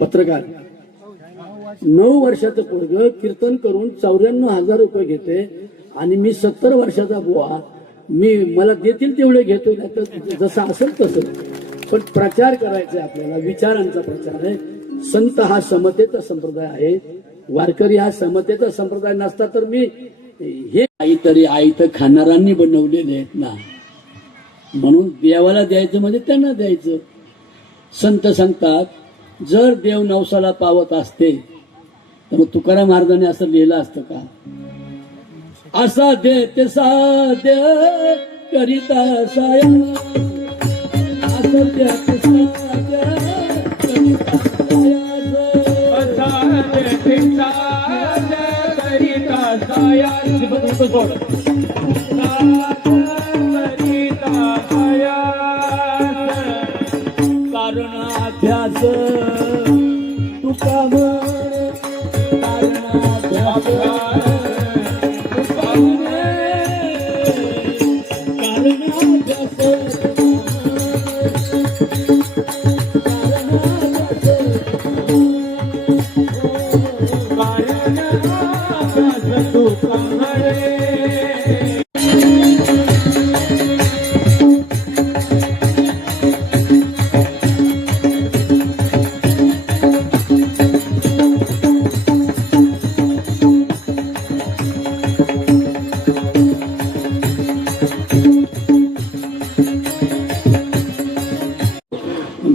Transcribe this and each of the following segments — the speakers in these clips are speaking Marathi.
पत्रकार 9 वर्षाचं पोरग कीर्तन करून 94,000 रुपये घेते आणि मी 70 वर्षाचा बुवा, मला देतील तेवढे घेतोय, नाही तर जसं असेल तसं. पण प्रचार करायचा आपल्याला, विचारांचा प्रचार आहे. संत हा समतेचा संप्रदाय आहे, वारकरी हा समतेचा संप्रदाय नसता तर मी हे काहीतरी आयतं खाणाऱ्यांनी बनवलेले आहेत ना, म्हणून देवाला द्यायचं म्हणजे त्यांना द्यायचं. संत सांगतात जर देव नवसाला पावत असते तर मग तुकाराम महाराजांनी असं लिहिलं असतं का? असा देते साध्य करिता साया, असं देते साध्य करिता साया, कारणाभ्यास तुका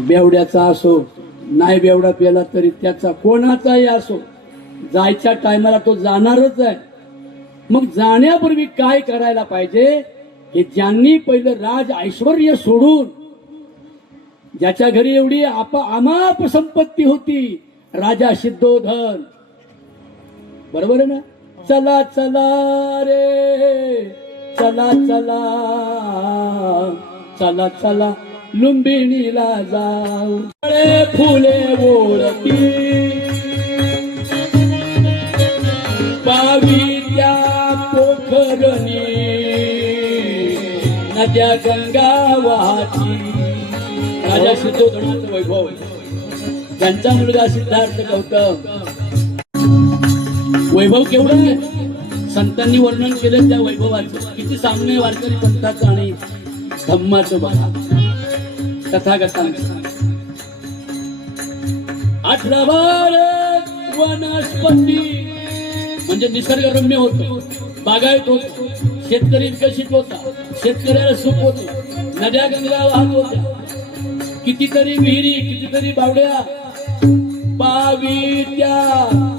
बेवड्याचा असो नाही बेवडा पेला तरी त्याचा कोणाचाही असो, जायच्या टायमाला तो जाणारच आहे. मग जाण्यापूर्वी काय करायला पाहिजे की ज्यांनी पहिलं राज ऐश्वर्य सोडून, ज्याच्या घरी एवढी अमाप संपत्ती होती, राजा सिद्धोधन, बरोबर आहे ना, चला चला रे चला चला चला चला लुंबिणीला जाऊ, फुले ओळखी पावित्या पोखरणी, नद्या गंगा वाहती. राजा सिद्धोधनाचं वैभव, त्यांचा मुलगा सिद्धार्थ गौतम, वैभव केवढं आहे संतांनी वर्णन केलं त्या वैभवाचं. किती सामने वारकरी पंथाचं आणि धम्माचं बघा. तथागतांचं 18 वनस्पती म्हणजे निसर्गरम्य होतो, बागायत होतो, शेतकरी विकसित होता, शेतकऱ्याला सुख होतं, नद्या गंगा वाहत होत्या, कितीतरी विहिरी, कितीतरी बावड्या, पावित्या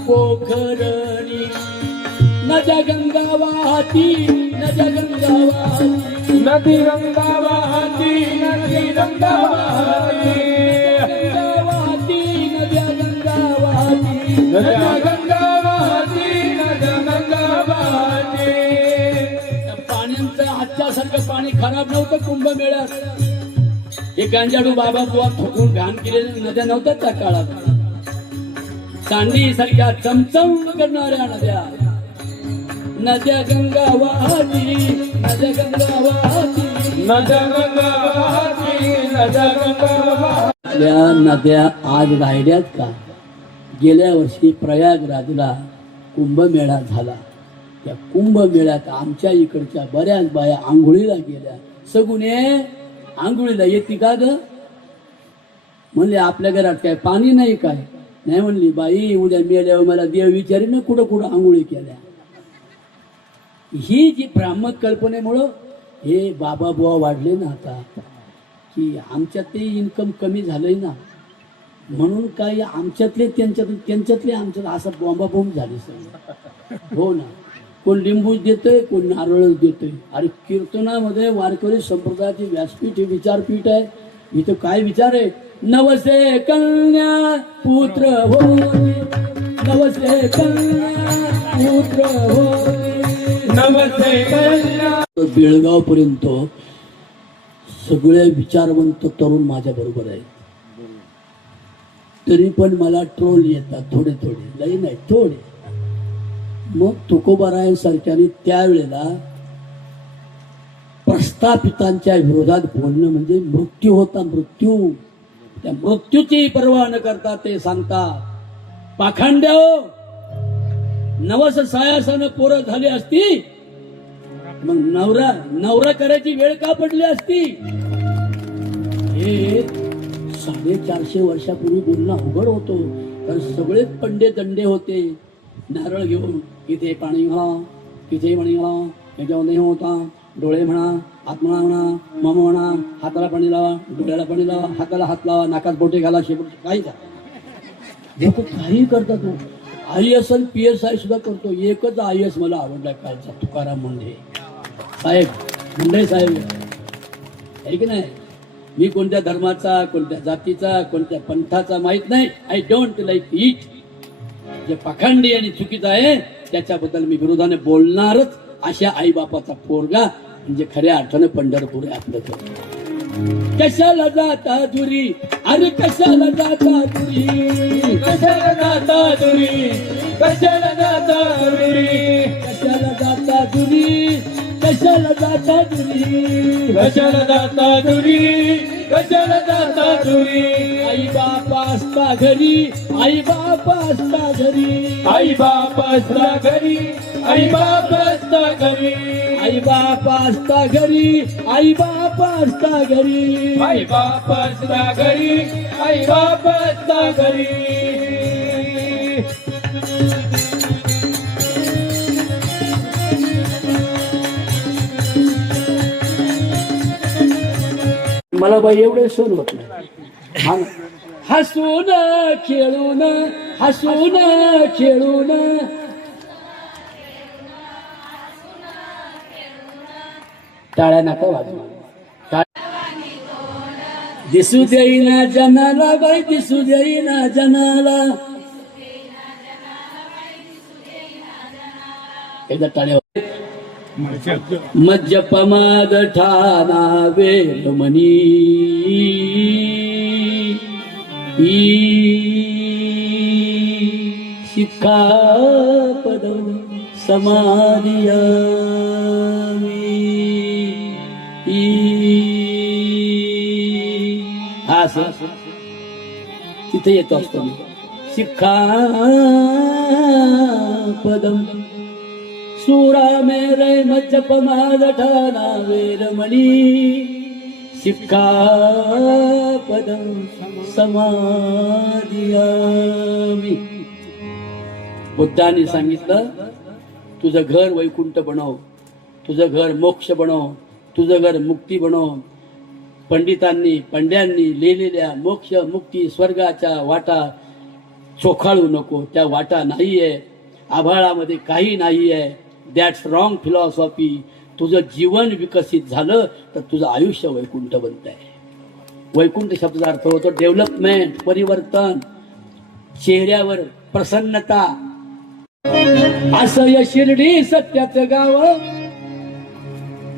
पोखरणी, नद्या गंगा वाहती, नद्या गंगा वाहती, नदी गंगा वाहती, नदी गंगा वाहती, नद्या गंगा वाहती, नद्या गंगा वाहती, नद्या गंगा वाहती. पाण्याचं आजच्यासारखं पाणी खराब नव्हतं कुंभमेळ्यात. हे गांजाडू बाबा बुवा ठोकून घाण केलेल्या नद्या नव्हत्या त्या काळात. चांदी सारख्या चमचम करणाऱ्या नद्या, नद्या गंगा वाहती, नद्या गंगा वाहती, नद्या गंगा वाहती, नद्या गंगा वाहती. या नद्या आज राहिल्यात का? गेल्या वर्षी प्रयागराजला कुंभमेळा झाला. त्या कुंभमेळ्यात आमच्या इकडच्या बऱ्याच बाया आंघोळीला गेल्या. सगुने आंघोळीला येते का ग? म्हणले आपल्या घरात काय पाणी नाही काय? नाही म्हणली बाई, उद्या मेल्यावर मला देव विचारी ना कुठं कुठं आंघोळी केल्या. ही जी ब्राह्मण कल्पनेमुळं हे बाबा बुवा वाढले ना आता, की आमच्यात ते इन्कम कमी झालंय ना, म्हणून काय आमच्यातले त्यांच्यातले आमच्यात असा बॉम्बाबॉम्ब झाले सगळे. हो ना, कोण लिंबूच देतोय, कोण नारळच देतोय. अरे कीर्तनामध्ये वारकरी संप्रदायाची व्यासपीठ हे विचारपीठ आहे. इथं काय विचार आहे? नवसे कन्या पुत्र हो, नवसे कन्या पुत्र हो, नवसे कन्या. बेळगाव पर्यंत सगळे विचारवंत तरुण माझ्या बरोबर आहेत. तरी पण मला ट्रोल येतात थोडे थोडे, लई नाही थोडे. मग तुकोबारायांसारख्याने त्यावेळेला प्रस्थापितांच्या विरोधात बोलणं म्हणजे मृत्यू होता, मृत्यू. त्या मृत्यूची पर्वा न करता ते सांगतात, पाखंड्या हो, नवस सायासानं पोरं झाली असती मग नवरा करायची वेळ का पडली असती. हे 450 वर्षापूर्वी बोलणं अवघड होतो, कारण सगळे पंडे दंडे होते. नारळ घेऊन इथे पाणी घाला, तिथे पाणी घाला, याच्यामध्ये होता, डोळे म्हणा, हात म्हणा, मम म्हणा, हाताला पाणी लावा, डोळ्याला पाणी लावा, हाताला हात लावा, नाकात बोटे घाला, शेपूट काही देखो काही करता तो. IAS आणि PSI सुद्धा करतो. एकच IAS मला आवडला कालचा, तुकाराम मुंढे साहेब, मुंढे साहेब आहे की नाही. मी कोणत्या धर्माचा, कोणत्या जातीचा, कोणत्या पंथाचा माहित नाही. I don't like it. जे पाखंडी आणि चुकीचं आहे त्याच्याबद्दल मी विरोधाने बोलणारच. अशा आईबापाचा पोरगा म्हणजे खऱ्या अर्थानं पंढरपूर आहे आपलं. तर कशाला जाता दुरी, अरे कशाला जाता दुरी, कशाला जाता दुरी, कशाला जाता दुरी, कशाला जाता दुरी, कशाला जाता दुरी, कशाला जाता दुरी, कशाला जाता दुरी. आई बापा असता घरी, आई बापा असता घरी, आई बापा असता घरी, आई बापा असता घरी, आई बापा असता घरी, आई बापा असता घरी, आई बापा असता घरी, आई बापा असता घरी. मला बाई एवढे सण होत नाही. हसून खेळून, हसून खेळून, टाळ्या नका वाजवा. दिसू देईना जनाला बाई, दिसू देईना जनाला. एकदा टाळ्या. मज्जपमाद ठाणा वेलमणी, शिखापदं समाधियामि. हा सर तिथे येतो असतो मी. शिखापदं सुरा मेरे मज्जपमाद ठाणा वेलमणी, शिखापदं समाधियामि. बुद्धाने सांगितलं, तुझं घर वैकुंठ बनव, तुझं घर मोक्ष बनव, तुझं घर मुक्ती बनव. पंड्यांनी लिहिलेल्या मोक्ष मुक्ती स्वर्गाच्या वाटा चोखाळू नको. त्या वाटा नाहीये, आभाळामध्ये काही नाहीये. That's wrong philosophy. तुझं जीवन विकसित झालं तर तुझं आयुष्य वैकुंठ बनत आहे. वैकुंठ शब्दाचा अर्थ होतो डेव्हलपमेंट, परिवर्तन, चेहऱ्यावर प्रसन्नता. असं या शिर्डी सत्याचं गाव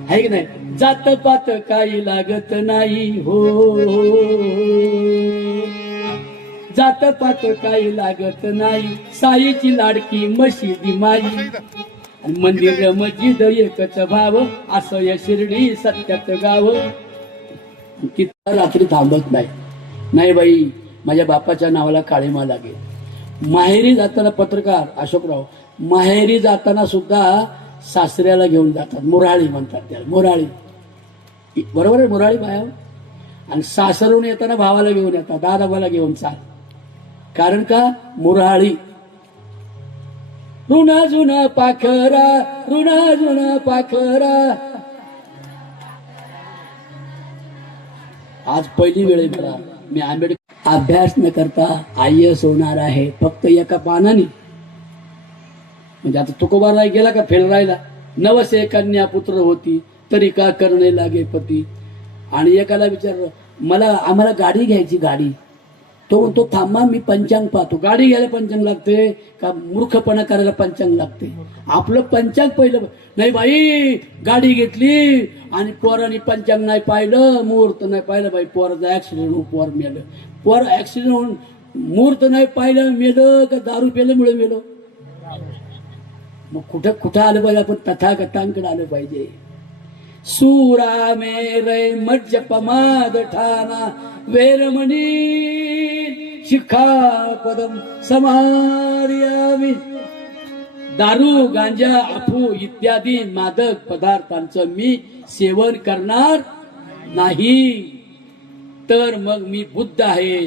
आहे की नाही. जात पात काही लागत नाही हो, जात पात काही लागत नाही. साईची लाडकी मशिदी माई, मंदिर मस्जिद एकच भाव. असं या शिर्डी सत्याचं गाव. तिथं रात्री थांबत नाही. नाही बाई, माझ्या बापाच्या नावाला काळीमा लागेल. माहेरी जाताना पत्रकार अशोकराव, माहेरी जाताना सुद्धा सासऱ्याला घेऊन जातात. मुराळी म्हणतात त्याला, मुराळी. बरोबर आहे, मुराळी बाया. आणि सासरून येताना भावाला घेऊन येतात, दादाबाला घेऊन चाल. कारण का? मुराळी. ऋणा जुना पाखरा, ऋणा जुना पाखरा. आज पहिली वेळ मला, मी आंबेडकर अभ्यास न करता IAS होणार आहे फक्त एका पानाने. म्हणजे आता तुकोबाराय गेला का फेल राहिला. नवसे कन्या पुत्र होती तरी का करणे लागे पती. आणि एकाला विचारलं, आम्हाला गाडी घ्यायची, गाडी. तो म्हणतो थांबा मी पंचांग पाहतो. गाडी घ्यायला पंचांग लागते का मूर्खपणा करायला पंचांग लागते? आपलं पंचांग पहिलं. नाही बाई, गाडी घेतली आणि पोरांनी पंचांग नाही पाहिलं, मुहूर्त नाही पाहिलं. बाई पोराचा ऍक्सिडेंट होऊन पोर मेलं. पोर ऍक्सिडेंट होऊन मुहूर्त नाही पाहिलं, मेलं का दारू पेल्यामुळे मेलं? मग कुठं आलं पाहिजे आपण? तथागतांकडे आलं पाहिजे. सूरा मेरे मज्ज पमाद ठाना वेरमणी शिखा पदम समार्यामी. दारू गांजा अफू इत्यादी मादक पदार्थांचं मी सेवन करणार नाही. तर मग मी बुद्ध आहे,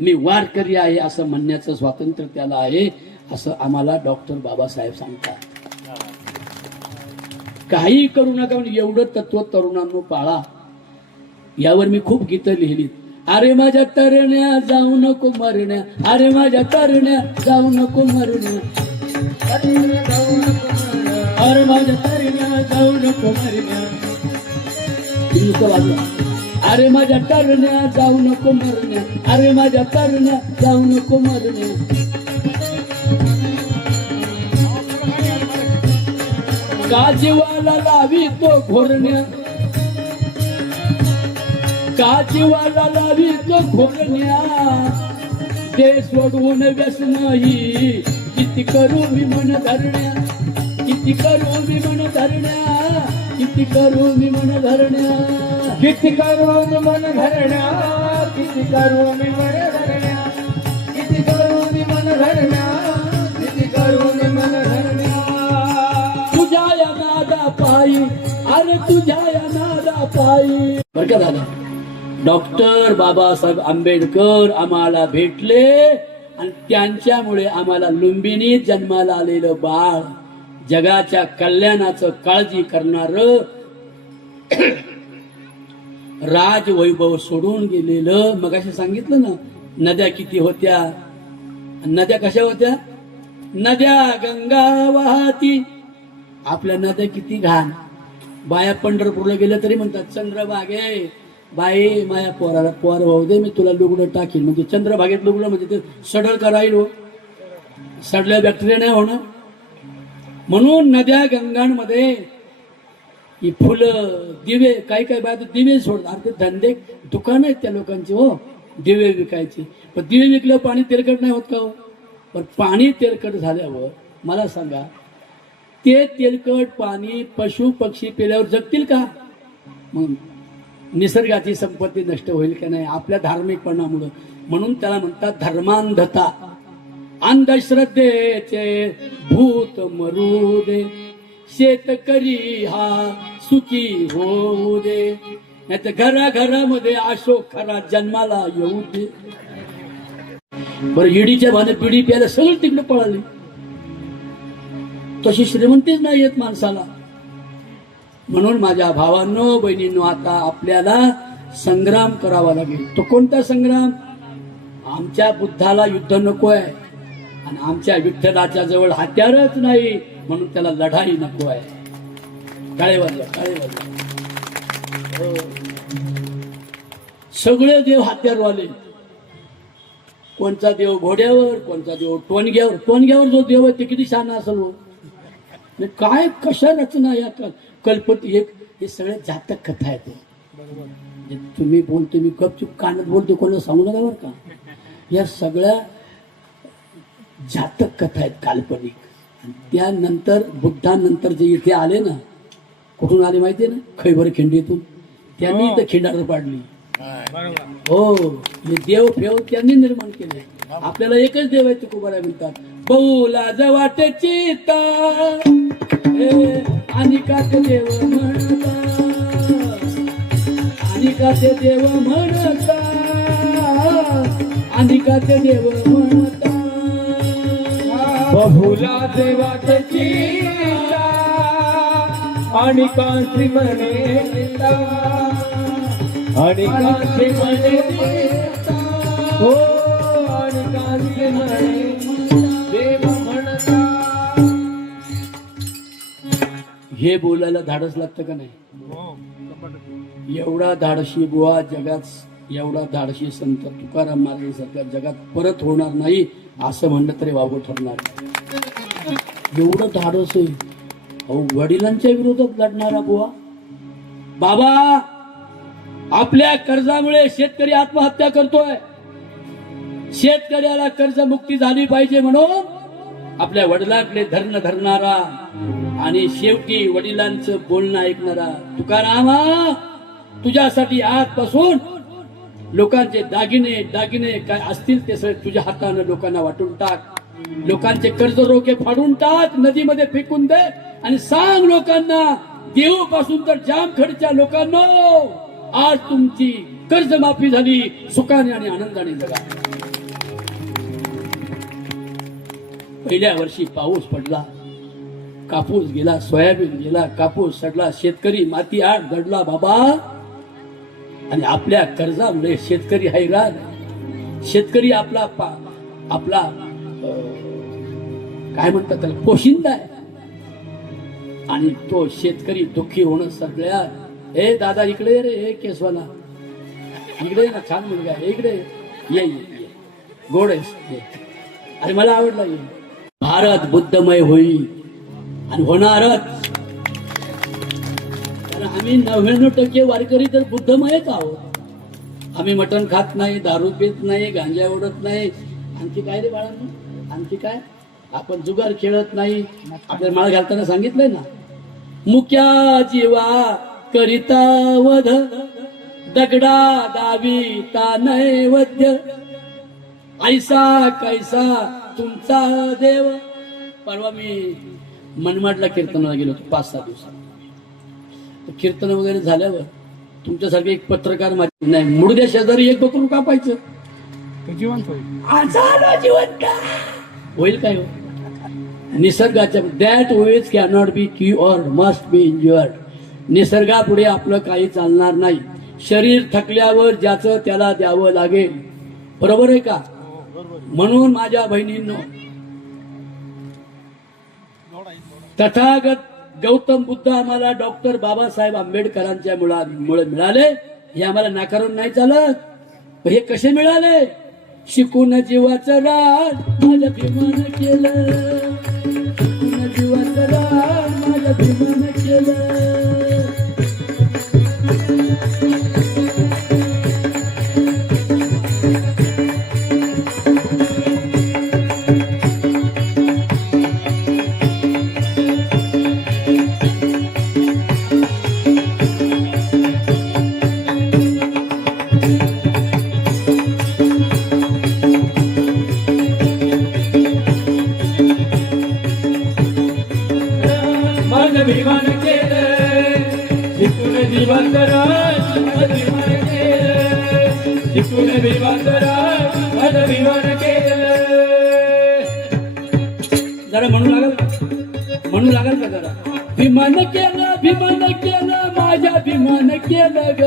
मी वारकरी आहे असं म्हणण्याचं स्वातंत्र्य त्याला आहे, असं आम्हाला डॉक्टर बाबासाहेब सांगतात. काही करू नका म्हणजे एवढं तत्व तरुणांनो पाळा. यावर मी खूप गीतं लिहिलीत. अरे माझ्या तरण्या जाऊ नको मरण्या, अरे माझ्या तरण्या जाऊ नको मरण्या, अरे माझ्या तरण्या जाऊ नको मरण्या. अरे माझ्या तरण्या जाऊ नको मरण्या, अरे माझ्या तरण्या जाऊ नको मरण्या. काजीवाला लावी तो घोरण्या, काजीवाला लावी तो घोरण्या. ते सोडवून व्यसनही किती करू मी मन धरण्या, किती करू मी मन धरण्या, किती करू मी मन धरण्या, किती करू मी मन धरण्या, किती करू मी मन धरण्या, किती करू मी मन धरण्या, किती करू मी मन धरण्या. तुझ्या या नादा पायी, अरे तुझ्या या नादा पायी. बरं का दादा, डॉक्टर बाबासाहेब आंबेडकर आम्हाला भेटले आणि त्यांच्यामुळे आम्हाला लुंबिनीत जन्माला आलेलं बाळ, जगाच्या कल्याणाचं काळजी करणार, राजवैभव सोडून गेलेलं. मग असे सांगितलं ना, नद्या किती होत्या, नद्या कशा होत्या, नद्या गंगा वाहती. आपल्या नद्या किती घाण. बाया पंढरपूरला गेल्या तरी म्हणतात चंद्रभागे बाई माया पोराला पोर वाहू दे, मी तुला लुगडं टाकील. म्हणजे चंद्रभागेत लुगडं म्हणजे ते सडळ कराईल हो, सडल्या बॅक्टेरिया नाही होणं. म्हणून नद्या गंगांमध्ये ही फुलं दिवे, काही काही बाय दिवे सोडतात. ते धंदे दुकान आहेत त्या लोकांचे हो, दिवे विकायचे. पण दिवे विकल्यावर पाणी तेलकट नाही होत का हो? पण पाणी तेलकट झाल्यावर मला सांगा, ते तेलकट पाणी पशु पक्षी पिल्यावर जगतील का? मग निसर्गाची संपत्ती नष्ट होईल का नाही आपल्या धार्मिकपणामुळं. म्हणून त्याला म्हणतात धर्मांधता. अंधश्रद्धेचे भूत मरू दे, शेतकरी हा सुखी होऊ दे, नाही तर घराघरामध्ये अशोक खरा जन्माला येऊ दे. बरं, इडीच्या भाने पिढी प्यायला सगळं तिकडे पळाले. तशी श्रीमंतीच नाही येत माणसाला. म्हणून माझ्या भावांनो बहिणींनो, आता आपल्याला संग्राम करावा लागेल. तो कोणता संग्राम? आमच्या बुद्धाला युद्ध नको आहे आणि आमच्या विठ्ठलाच्या जवळ हत्यारच नाही, म्हणून त्याला लढाई नको आहे. टाळे वाजवा, टाळे वाजवा. सगळे देव हत्यारवाले. कोणचा देव घोड्यावर, कोणचा देव टोणग्यावर. टोणग्यावर जो देव आहे ते किती शहाणा असेल हो. काय कशा रचना या कल्पत. एक हे सगळे जातक कथा आहेत. तुम्ही बोलतो, मी गपचूप कानात बोलतो, कोणाला सांगू नका बरं का. या सगळ्या जातक कथा आहेत काल्पनिक. त्यानंतर बुद्धानंतर जे इथे आले ना, कुठून आले माहितीये ना, खैबर खिंडीतून. त्यांनी इथं खिंडार पाडली हो. हे देव फेव त्यांनी निर्माण केले. आपल्याला एकच देव आहे, तुकोबारा म्हणतात, बहुला जवाटे चिता आणि का ते देव म्हणता, आणि का ते देव म्हणता, आणि का ते देव म्हणता. बहुला देवाचे चिता आणि कांची म्हणे निता, आणि कांची म्हणे निता, हो आणि कांची म्हणे देव म्हणता. हे बोलायला धाडस लागतं का नाही? एवढा धाडशी बुवा जगात, एवढा धाडशी संत तुकाराम महाराजांसारख्या जगात परत होणार नाही असं म्हणलं तरी वावगं ठरणार. एवढं धाडस आहे. अहो, वडिलांच्या विरोधात लढणारा बुवा. बाबा, आपल्या कर्जामुळे शेतकरी आत्महत्या करतोय. शेतकऱ्याला कर्जमुक्ती झाली पाहिजे म्हणून आपल्या वडिलांकडे धरण धरणारा आणि शेवटी वडिलांचं बोलणं ऐकणारा. तुकारामा, तुझ्यासाठी आजपासून लोकांचे दागिने दागिने काय असतील ते सगळे तुझ्या हाताने लोकांना वाटून टाक. लोकांचे कर्ज रोखे फाडून टाक, नदीमध्ये फेकून दे आणि सांग लोकांना, देऊ पासून तर जामखेडच्या लोकांनो, आज तुमची कर्जमाफी झाली, सुखाने आणि आनंदाने जगा. पहिल्या वर्षी पाऊस पडला, कापूस गेला, सोयाबीन गेला, कापूस सडला, शेतकरी माती आड दडला बाबा. आणि आपल्या कर्जामुळे शेतकरी हैराण. शेतकरी आपला काय म्हणतात त्याला, पोशिंदा आहे. आणि तो शेतकरी दुःखी होणं सगळ्यात. हे दादा इकडे रे, हे केसवाला इकडे ना, छान मुलगा आहे, इकडे ये ये, गोड आहे. अरे मला आवडला. ये भारत बुद्धमय होईल आणि होणारच. कारण आम्ही 99% वारकरी तर बुद्धमयच आहोत. आम्ही मटण खात नाही, दारू पित नाही, गांजा ओढत नाही. आणखी काय रे बाळांनो, आणखी काय, आपण जुगार खेळत नाही. आपल्याला माळ घालताना सांगितलंय ना, मुक्या जीवा करिता वध, दगडा दाविता नैवेद्य, ऐसा कैसा तुमचा देव. परवा मी मनमाडला कीर्तनाला गेलो होतो 5-6 दिवसात. कीर्तन वगैरे झाल्यावर तुमच्यासारखे एक पत्रकार नाही, मुडद्या शेजारी एक बकरू कापायचं, जिवंत होईल. जिवंत होईल काय हो. निसर्गाच्या that which cannot be cured, must be endured. निसर्गापुढे आपलं काही चालणार नाही. शरीर थकल्यावर ज्याचं त्याला द्यावं लागेल. बरोबर आहे का? म्हणून माझ्या बहिणींनो, तथागत गौतम बुद्ध आम्हाला डॉक्टर बाबासाहेब आंबेडकरांच्या मुळे मिळाले. हे आम्हाला नाकारून नाही चालत. हे कसे मिळाले? शिकून जीवाचं रान माझ्या भीमानं केलं, शिकून जीवाचं रान माझ्या भीमानं केलं. भीमान केलं, शिकून जीवाचं रान माझं भीमान केलं, शिकून जीवाचं रान माझं भीमान केलं. जरा म्हणू लागाल का जरा? भीमान केलं माझ्या भीमान केलं ग.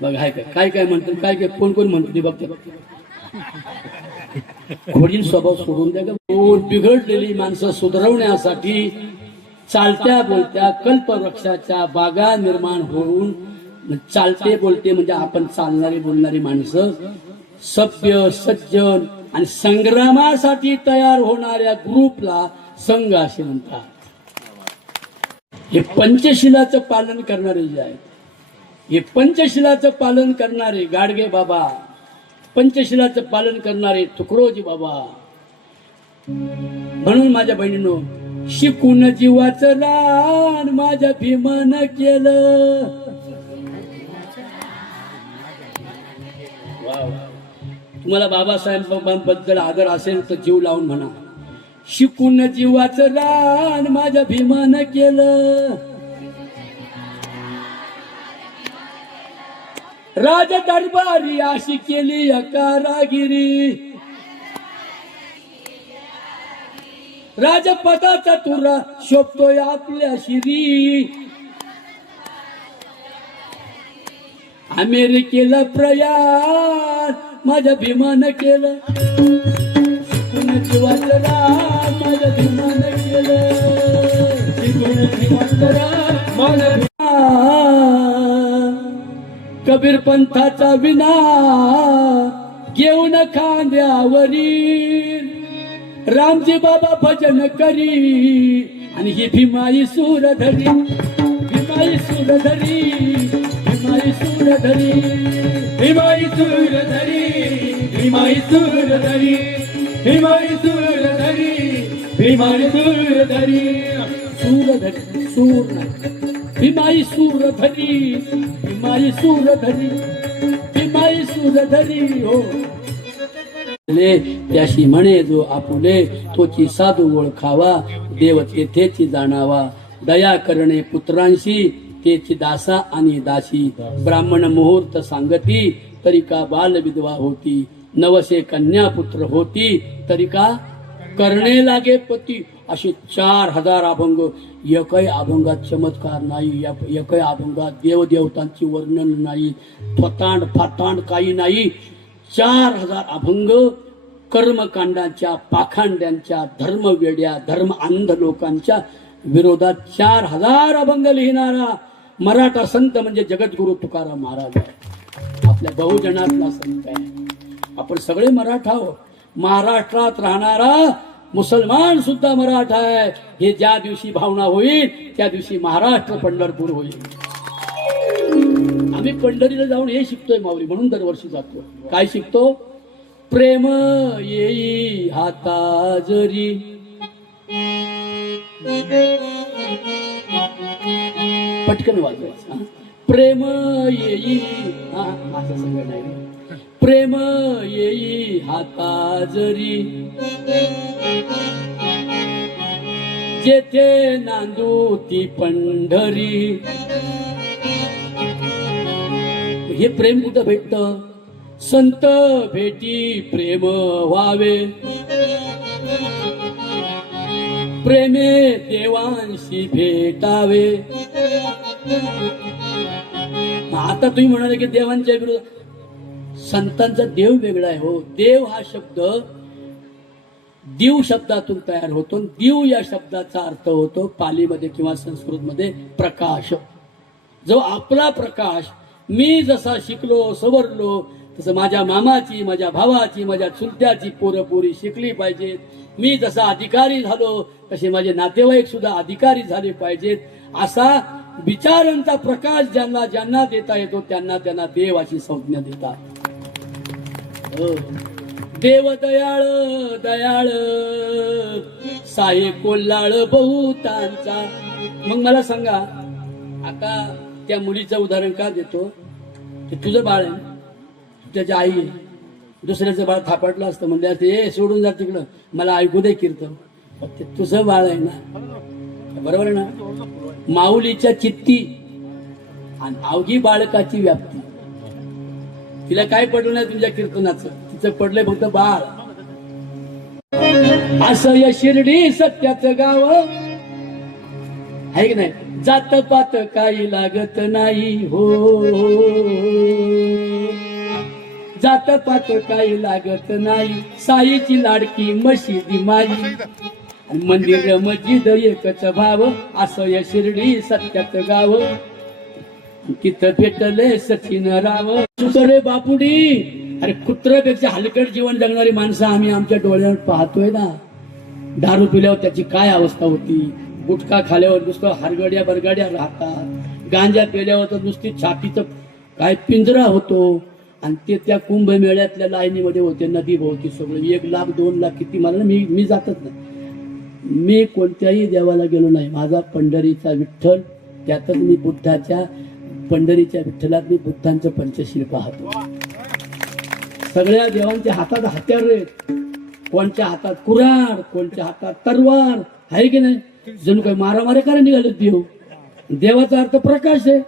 बघ हाय काय काय म्हणतात, काय काय कोण कोण म्हणतो ते बघते. खोडील स्वभाव सोडून द्या. बिघडलेली माणसं सुधारवण्यासाठी चालत्या बोलत्या कल्पवृक्षाच्या बागा निर्माण होऊन, चालते बोलते म्हणजे आपण चालणारी बोलणारी माणसं, सभ्य सज्जन आणि संग्रामासाठी तयार होणाऱ्या ग्रुपला संघ असे म्हणतात. हे पंचशिलाचं पालन करणारे जे आहेत, हे पंचशिलाचं पालन करणारे गाडगे बाबा, पंचशिलाचं पालन करणारे तुकडोजी बाबा. म्हणून माझ्या बहिणींनो, शिकून जीवाचं रान माझ्या भीमानं केलं. तुम्हाला बाबासाहेबांबद्दल आदर असेल तर जीव लावून म्हणा, शिकून जीवाचं रान माझ्या भीमानं केलं. राज दरबारी अशी केली कारागिरी, राजपदाचा तुरा शोभतोय आपल्या शिरी. अमेरिकेला प्रयाण माझ्या भीमानं केलं, शिकून जीवाचं रान माझ्या भीमानं केलं, शिकून जीवाचं रान माझ्या. कबीर पंथाचा विना घेऊन खांद्यावरी, रामजी बाबा भजन करी आणि ही भीमाई सूरधरी, भीमाई सूरधरी, भीमाई भीमाई सूरधरी भीमाई सूरधरी भीमाई सूरधरी भीमाई सूरधरी भीमाई सूरधरी सूरधरी सूर नाही. भीमाई सूरधरी भीमाई सूरधरी भीमाई सूरधरी हो त्याशी म्हणे जो आपुले तोची साधू ओळखावा देव तेथेची जाणावा दया करणे पुत्रांशी तेची दासा आणि दासी ब्राह्मण मुहूर्त सांगती तरी का बाल विधवा होती नवसे कन्या पुत्र होती तरी का करणे लागे पती असे 4000 अभंग. एकही अभंगात चमत्कार नाही, एकही अभंगात देवदेवतांची वर्णन नाही, फतांड फातांड काही नाही. 4000 अभंग कर्मकांडाच्या पाखांड्यांच्या धर्मवेड्या धर्म अंध लोकांच्या विरोधात 4000 अभंग लिहिणारा मराठा संत म्हणजे जगद्गुरु तुकाराम महाराज आहे. आपल्या बहुजनातला संत आहे. आपण सगळे मराठा आहोत. महाराष्ट्रात राहणारा मुसलमान सुद्धा मराठा आहे. हे ज्या दिवशी भावना होईल त्या दिवशी महाराष्ट्र पंढरपूर होईल. आम्ही पंढरीला जाऊन हे शिकतोय माऊली, म्हणून दरवर्षी जातो. काय शिकतो? प्रेम येई हाता जरी पटकन वाजवायचं. प्रेम येई माझं सगळं नाही. प्रेम येई हाता जरी जेथे नांदू ती पंढरी. हे प्रेम कुठं भेटतं? संत भेटी प्रेम व्हावे प्रेमे देवांशी भेटावे. आता तुम्ही म्हणाले की देवांच्या विरोधात. संतांचा देव वेगळा आहे हो. देव हा शब्द दिव शब्दातून तयार होतो. दिव या शब्दाचा अर्थ होतो पालीमध्ये किंवा संस्कृतमध्ये प्रकाश. जो आपला प्रकाश मी जसा शिकलो सवरलो तसं माझ्या मामाची माझ्या भावाची माझ्या चुलत्याची पोरं पोरी शिकली पाहिजेत. मी जसा अधिकारी झालो तसे माझे नातेवाईक सुद्धा अधिकारी झाले पाहिजेत. असा विचारांचा प्रकाश ज्यांना ज्यांना देता येतो त्यांना त्यांना देव अशी संज्ञा देतात. देव दयाळ दयाळ साहे कोल्हाळ बहुतांचा. मग मला सांगा, आता त्या मुलीचं उदाहरण का देतो? ते तुझं बाळ आहे, त्याची आई आहे. दुसऱ्याचं बाळ थापटलं असतं म्हणजे ते सोडून जा तिकडं, मला ऐकू दे कीर्तन. ते तुझं बाळ आहे ना, बरोबर आहे ना? माऊलीच्या चित्ती आणि अवघी बाळकाची व्याप्ती. तिला काय पडलं नाही तुमच्या कीर्तनाचं, तिचं पडलंय फक्त बाळ. असं या शिर्डी सत्याचं गाव आहे की नाही? जात पात काही लागत नाही हो, जात पात काही लागत नाही. साईची लाडकी मशिदी माझी आणि मंदिर मस्जिद एकच भाव. असं या शिर्डी सत्याचं गाव, तिथं भेटले सचिन राव. सुसरे बापुडी, अरे कुत्र्यापेक्षा हलकट जीवन जगणारी माणसं आम्ही आमच्या डोळ्यावर पाहतोय ना. दारू पिल्यावर त्याची काय अवस्था होती, गुटखा खाल्यावर नुसतं हरगड्या बरगड्या राहतात, गांजा पेल्यावर तर नुसती छातीचं काय पिंजरा होतो. आणि ते त्या कुंभमेळ्यातल्या लाईनीमध्ये होते, नदी भोवती सगळं 1 लाख 2 लाख किती. मला मी जातच नाही, मी कोणत्याही देवाला गेलो नाही. माझा पंढरीचा विठ्ठल, त्यातच मी बुद्धाच्या पंढरीच्या विठ्ठलात मी बुद्धांचं पंचशील पाहतो. सगळ्या देवांच्या हातात हत्यार आहेत, कोणच्या हातात कुऱ्हाड, कोणच्या हातात तलवार आहे की नाही. जणू काही मारामाऱ्या करायला निघाले देव. देवाचा अर्थ प्रकाश आहे,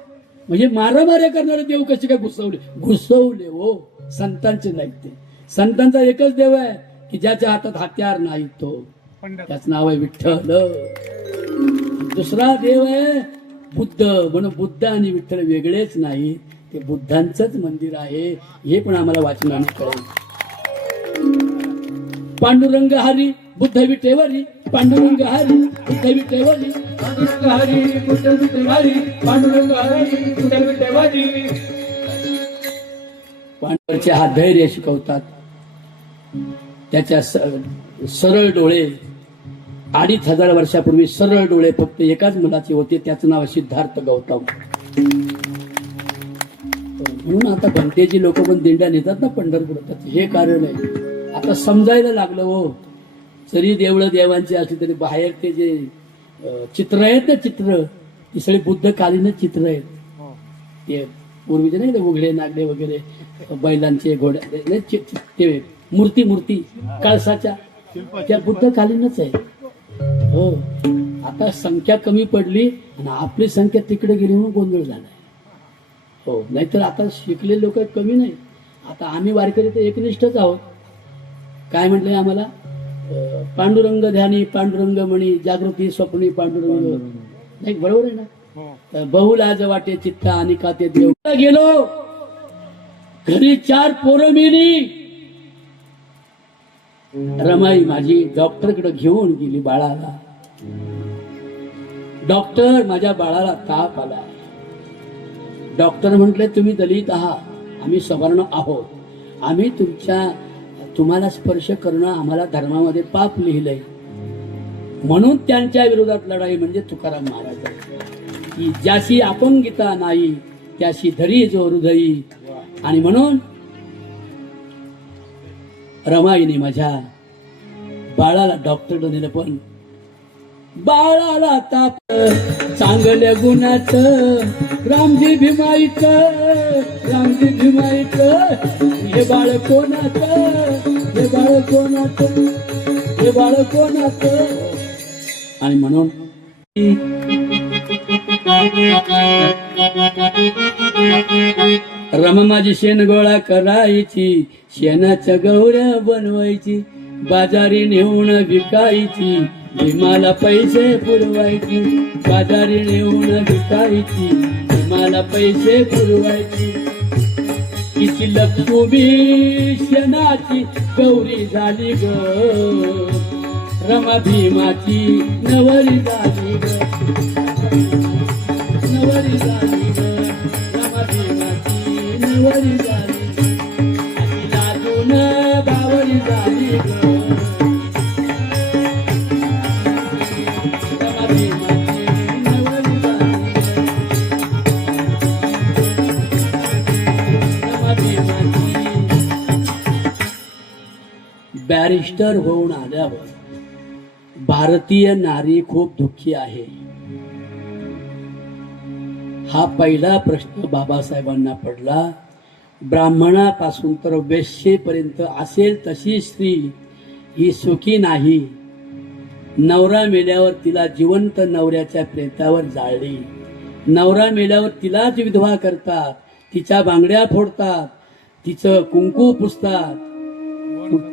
म्हणजे मारामाऱ्या करणारे देव कसे काय घुसवले हो. संतांचे नाही ते. संतांचा एकच देव आहे की ज्याच्या हातात हत्यार नाही, तो त्याच नाव आहे विठ्ठल. दुसरा देव आहे बुद्ध, म्हणून बुद्ध आणि विठ्ठल वेगळेच नाही, ते बुद्धांचंच मंदिर आहे. हे पण आम्हाला वाचनाने कळेल. पांडुरंग हरी बुद्ध विठेवरी, पांडुरंग हरी बुद्ध विठेवरी, पांडुरंग हरी बुद्ध विठेवरी, पांडुरंग हरी बुद्ध विठेवरी. पांडवरचे हा धैर्य शिकवतात. त्याच्या सरळ डोळे 2500 वर्षापूर्वी सरळ डोळे फक्त एकाच मुलाचे होते, त्याचं नाव सिद्धार्थ गौतम. म्हणून आता भंतेची लोक पण दिंड्या नेतात ना पंढरपुरात, हे कारण आहे. आता समजायला लागलं हो, जरी देवळं देवांची असली तरी बाहेर ते जे चित्र आहेत ना, चित्र ती सगळी बुद्धकालीन चित्र आहेत. ते पूर्वीचे नाही ते उघडे नागडे वगैरे बैलांचे घोड्या ते मूर्ती कळसाच्या त्या बुद्धकालीनच आहे. हो, आता संख्या कमी पडली आणि आपली संख्या तिकडे गेली म्हणून गोंधळ झालाय. हो, नाहीतर आता शिकलेले लोक कमी नाही. आता आम्ही वारकरी तर एकनिष्ठच आहोत. काय म्हटलंय आम्हाला? पांडुरंग ध्यानी पांडुरंग म्हणी जागृती स्वप्नी पांडुरंग. नाही, बरोबर आहे ना? बहुल आज वाटे चित्ता आणि का ते देव. गेलो घरी 4 पोरं मिली. रमाई माझी डॉक्टरकडे घेऊन गेली बाळाला. डॉक्टर, माझ्या बाळाला ताप आला. डॉक्टर म्हटले तुम्ही दलित आहात, आम्ही सवर्ण आहोत, आम्ही तुम्हाला स्पर्श करणं आम्हाला धर्मामध्ये पाप लिहिलंय. म्हणून त्यांच्या विरोधात लढाई म्हणजे तुकाराम महाराज की ज्याशी अपंगिता नाही त्याशी धरी जो हृदयी. आणि म्हणून रमाईने माझ्या बाळाला डॉक्टरकडे नेलं, पण बाळाला ताप चांगल्या गुणात रामजी भीमाईच हे बाळ कोणाच, हे बाळ कोणाच, हे बाळ कोणाच. आणि म्हणून रमा माझी शेण गोळा करायची, शेणाच्या गौऱ्या बनवायची, बाजारी नेऊन विकायची, भीमाला पैसे पुरवायची, बाजारी नेऊन विकायची, भीमाला पैसे पुरवायची. किती लक्ष्मी शेणाची गौरी झाली ग, रमा भीमाची नवरी झाली ग, नवरी झाली ग, रमा भीमाची नवरी झाली. अशी लाजून बावरी झाली ग, रमा भीमाची नवरी झाली ग, रमा भीमाची. बॅरिस्टर होऊन आल्यावर भारतीय नारी खूप दुःखी आहे. हा पहिला प्रश्न बाबासाहेबांना पडला. ब्राह्मणापासून तर वेश्येपर्यंत असेल तशी स्त्री ही सुखी नाही. नवरा मेल्यावर तिला जिवंत नवऱ्याच्या प्रेतावर जाळली. नवरा मेल्यावर तिलाच विधवा करतात, तिच्या बांगड्या फोडतात, तिचं कुंकू पुसतात.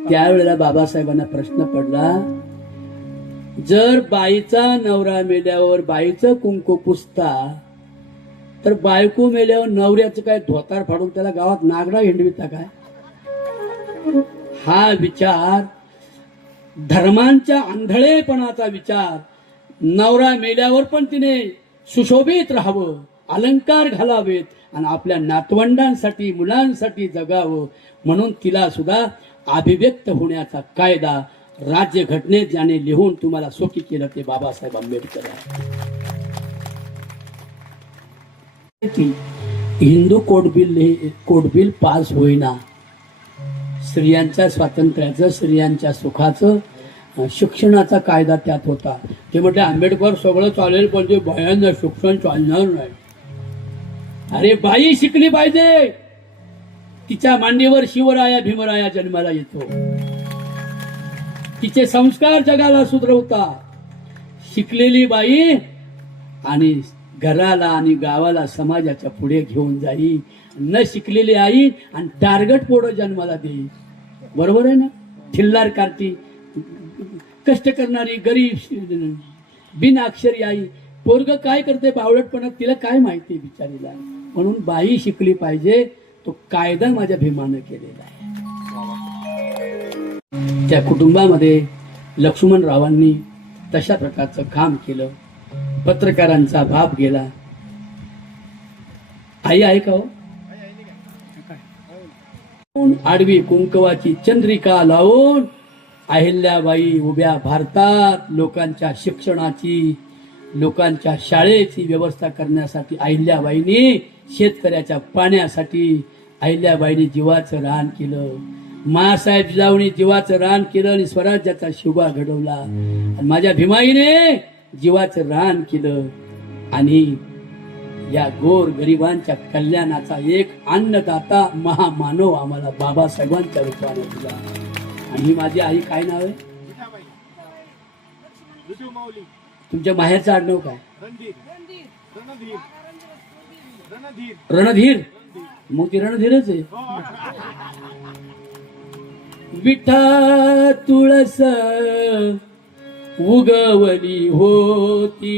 त्यावेळेला बाबासाहेबांना प्रश्न पडला, जर बाईचा नवरा मेल्यावर बाईचं कुंकू पुसता तर बायको मेल्यावर नवऱ्याचं काय धोतार फाडून त्याला गावात नागडा हिंडविता काय? हा विचार धर्मांच्या आंधळेपणाचा विचार. नवरा मेल्यावर पण तिने सुशोभित राहावं, अलंकार घालावेत आणि आपल्या नातवंडांसाठी मुलांसाठी जगावं म्हणून तिला सुद्धा अभिव्यक्त होण्याचा कायदा राज्यघटनेत ज्याने लिहून तुम्हाला सोखी केलं ते बाबासाहेब आंबेडकर आहे. हिंदू कोड बिल पास होईना. स्त्रियांच्या स्वातंत्र्याचं, स्त्रियांच्या सुखाचं, शिक्षणाचा कायदा त्यात होता. ते म्हटले आंबेडकर सगळं चालेल पण ते बायांना शिक्षण चालणार नाही. अरे बाई शिकली पाहिजे. तिच्या मांडीवर शिवराया भीमराया जन्माला येतो. तिचे संस्कार जगाला सुधरवतात. शिकलेली बाई आणि घराला आणि गावाला समाजाच्या पुढे घेऊन जाईल. न शिकलेली आई आणि टार्गेट पोरं जन्माला देईल. बरोबर आहे ना? ठिल्लार कार्टी, कष्ट करणारी गरीब बिनअक्षरी आई. पोरग काय करते बावळटपणा, तिला काय माहिती बिचारीला. म्हणून बाई शिकली पाहिजे. तो कायदा माझ्या भीमानं केलेला आहे. त्या कुटुंबामध्ये लक्ष्मणरावांनी तशा प्रकारचं काम केलं. पत्रकारांचा बाप गेला. आई आहे का हो? आडवी कुंकवाची चंद्रिका लावून अहिल्याबाई उभ्या भारतात लोकांच्या शिक्षणाची, लोकांच्या शाळेची व्यवस्था करण्यासाठी अहिल्याबाईंनी शेतकऱ्याच्या पाण्यासाठी अहिल्याबाईंनी जीवाचं रान केलं, मासाहेब जिजाऊनी जीवाचं रान केलं आणि स्वराज्याचा शुभा घडवला. आणि माझ्या भीमाईने जीवाचं रान केलं आणि या गोर गरिबांच्या कल्याणाचा एक अन्नदाता महामानव आम्हाला बाबासाहेबांच्या रूपाने दिला. आणि ही माझी आई काय नाव आहे? तुमच्या माहेरचं आडनाव काय? रणधीर. मग ती रणधीरच आहे. विठा तुळस उगवली होती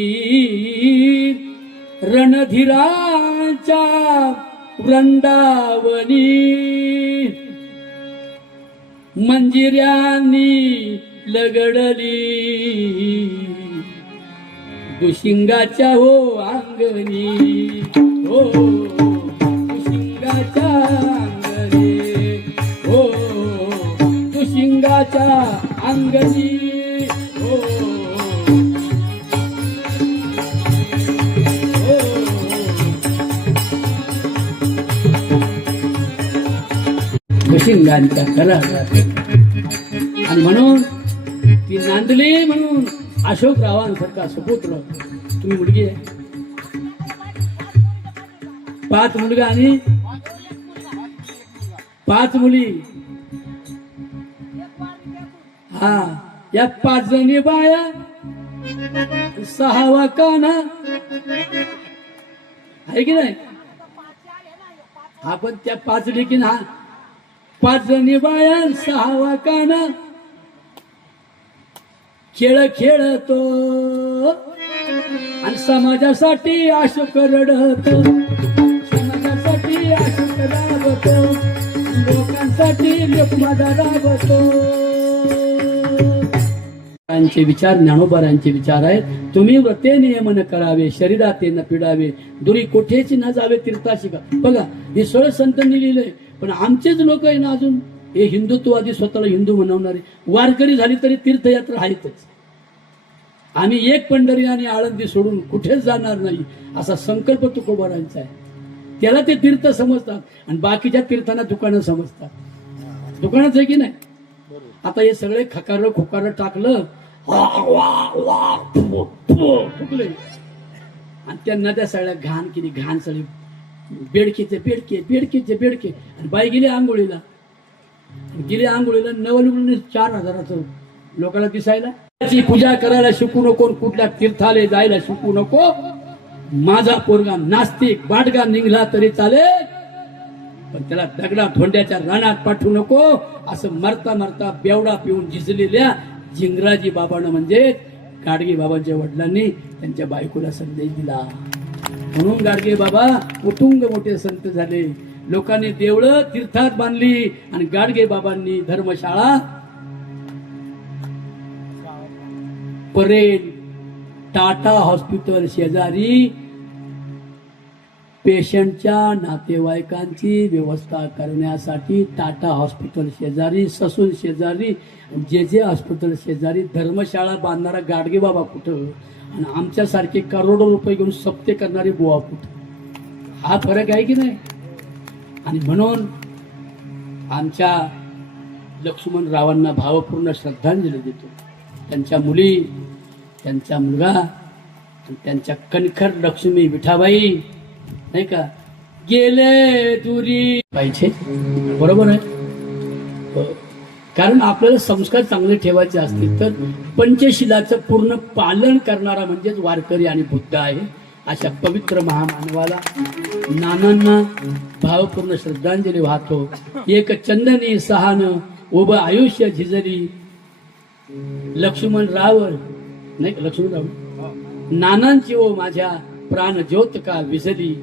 रणधीराच्या वृंदावनी, मंजिऱ्यांनी लगडली दुशिंगाच्या हो अंगणी, हो दुशिंगाच्या अंगणी, हो दुशिंगाच्या अंगणी, हो दुशिंगांच्या करारात. आणि म्हणून ती नांदली म्हणून अशोकरावांसारखा सुपुत्र. तुम्ही मुलगी आहे, 5 मुलगा आणि 5 मुली. हा, या 5 जणी बाया, 6वा कान्हा आहे की नाही? आपण त्या 5 लेकीन, हा 5 जणी बाया, 6वा कान्हा खेळ खेळतो आणि समाजासाठी अशोक रडतो, समाजासाठी अशोक राबतो, लोकांसाठी लोकमाता राबतो. त्यांचे विचार ज्ञानोबारांचे विचार आहेत. तुम्ही व्रते नियमन करावे, शरीराते न पिडावे, दुरी कोठेची न जावे तीर्थाशी का. बघा, हे सगळं संतांनी लिहिलंय. पण आमचेच लोक आहे ना अजून हे हिंदुत्ववादी, स्वतःला हिंदू म्हणवणारे. वारकरी झाली तरी तीर्थयात्रा आहेतच. आम्ही एक पंढरी आणि आळंदी सोडून कुठेच जाणार नाही असा संकल्प तुकोबारांचा आहे. त्याला ते तीर्थ समजतात आणि बाकीच्या तीर्थांना दुकानं समजतात. दुकानच आहे की नाही? आता हे सगळे खकार खोकार टाकलं, फुकले आणि त्यांना त्या सगळ्या घाण केली. घाण सगळी बेडकेचे बेडके, बेडकेचे बेडके. आणि बाई गेली आंघोळीला, नवलुगडून 4,000 लोकांना दिसायला. त्याची पूजा करायला शिकू नको, कुठल्या तीर्थाले जायला शिकू नको. माझा पोरगा नास्तिक बाटगा निघला तरी चालेल, पण त्याला दगडा धोंड्याच्या रानात पाठवू नको. असं मरता मरता बेवडा पिऊन झिजलेल्या झिंगराजी बाबांना म्हणजे गाडगे बाबांच्या वडिलांनी त्यांच्या बायकोला संदेश दिला. म्हणून गाडगे बाबा उतुंग मोठे संत झाले. लोकांनी देवळं तीर्थात बांधली आणि गाडगे बाबांनी धर्मशाळा परेल टाटा हॉस्पिटल शेजारी पेशंटच्या नातेवाईकांची व्यवस्था करण्यासाठी टाटा हॉस्पिटल शेजारी, ससून शेजारी, जे हॉस्पिटल शेजारी धर्मशाळा बांधणारा गाडगे बाबा कुठं आणि आमच्यासारखे करोडो रुपये घेऊन सप्ते करणारे बुवा कुठं. हा फरक आहे की नाही? आणि म्हणून आमच्या लक्ष्मणरावांना भावपूर्ण श्रद्धांजली देतो. त्यांच्या मुली, त्यांचा मुलगा, त्यांच्या कणखर लक्ष्मी विठाबाई नाही का गेले दुरी पाहिजे. बरोबर आहे. कारण आपल्याला संस्कार चांगले ठेवायचे असतील तर पंचशिलाचं पूर्ण पालन करणारा म्हणजेच वारकरी आणि बुद्ध आहे. अशा पवित्र महामानवाला नानांना भावपूर्ण श्रद्धांजली वाहतो. एक चंदनी सहान उभं आयुष्य झिजली लक्ष्मणराव नाही, लक्ष्मणराव नानांची ओ माझ्या प्राण ज्योत का विझली.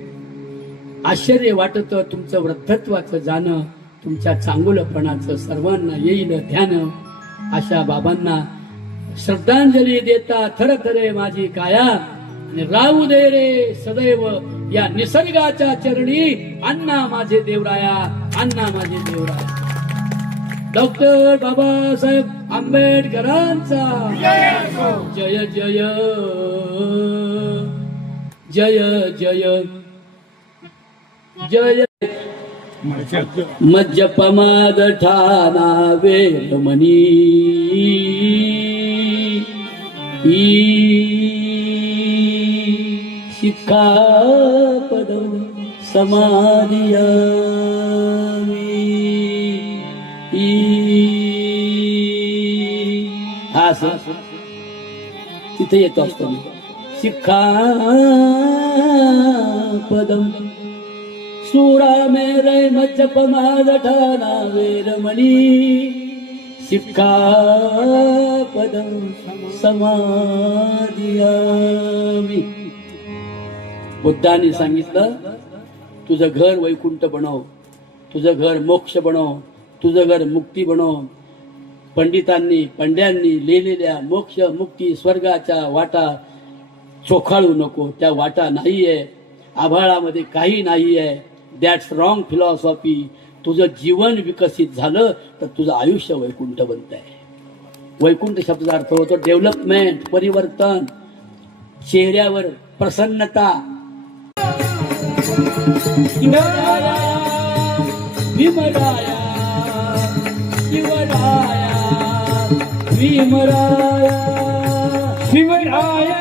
आश्चर्य वाटत तुमचं वृद्धत्वाचं जाणं, तुमच्या चांगुलपणाचं सर्वांना येईल ध्यान. अशा बाबांना श्रद्धांजली देता थरथरे माझी काया आणि राहू दे रे सदैव या निसर्गाच्या चरणी. अण्णा माझे देवराया, अण्णा माझे देवराया. डॉक्टर बाबासाहेब आंबेडकरांचा जय जय जय जय. जय मज्जपमाद ठाणा वेलमणी शिखापदं समाधियामि हा सर तिथे येतो असतो मी शिखापदं सुरा मेरे मज्जपमाद ठाणा वेलमणी शिखापदं समाधियामि बुद्धांनी सांगितलं तुझं घर वैकुंठ बनव, तुझं घर मोक्ष बनव, तुझं घर मुक्ती बनव. पंड्यांनी लिहिलेल्या मोक्ष मुक्ती स्वर्गाच्या वाटा चोखाळू नको. त्या वाटा नाहीये, आभाळामध्ये काही नाहीये. That's wrong philosophy. तुझं जीवन विकसित झालं तर तुझं आयुष्य वैकुंठ बनत आहे. वैकुंठ शब्दाचा अर्थ होतो डेव्हलपमेंट, परिवर्तन, चेहऱ्यावर प्रसन्नता. शिवराया भीमराया शिवराया भीमराया शिवराया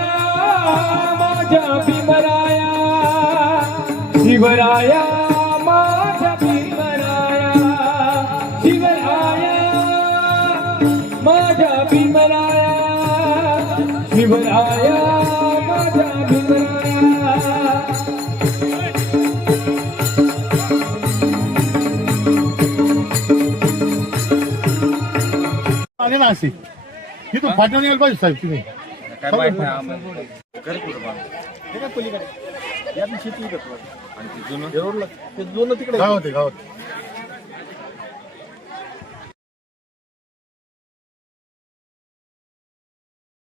माझ्या भीमराया शिवराया माझ्या भीमराया शिवराया माझ्या भीमराया शिवराया माझ्या भीमराया आले ना असे इथून फाटवून यायला पाहिजे साहेब तुम्ही गावात